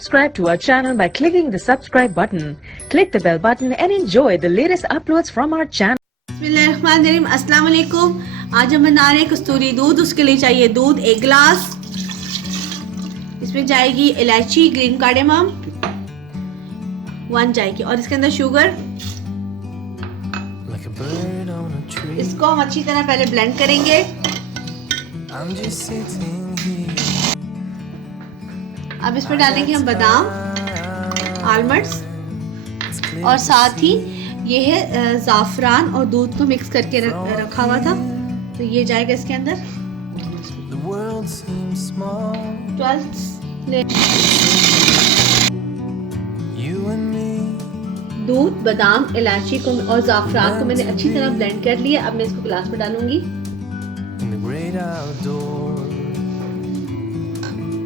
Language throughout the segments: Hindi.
Subscribe to our channel by clicking the subscribe button. Click the bell button and enjoy the latest uploads from our channel. बिस्मिल्लाहिर्रहमानिर्रहीम, अस्सलाम वालेकुम। आज हम बना रहे हैं कस्तूरी दूध। उसके लिए चाहिए दूध 1 गिलास। इसमें जाएगी इलायची, ग्रीन कार्डेमम 1 जाएगी और इसके अंदर शुगर। इसको हम अच्छी तरह पहले ब्लेंड करेंगे। अब इसमें डालेंगे हम बादाम, आलमंड्स और साथ ही ये है ज़ाफ़रान और दूध को मिक्स करके रखा हुआ था, तो ये जाएगा इसके अंदर। 12 दूध, बादाम, इलायची को और ज़ाफ़रान को मैंने अच्छी तरह ब्लेंड कर लिया। अब मैं इसको गिलास में डालूंगी।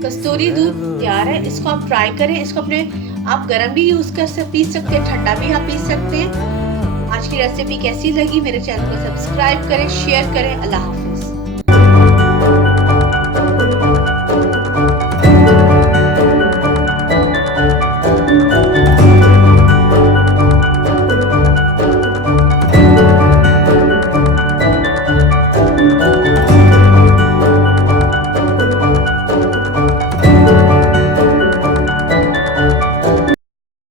कस्तूरी दूध तैयार है। इसको आप ट्राई करें। इसको अपने आप गर्म भी यूज कर पी सकते हैं, ठंडा भी आप पी सकते हैं। आज की रेसिपी कैसी लगी मेरे चैनल को सब्सक्राइब करें, शेयर करें। अल्लाह हाफ़िज़।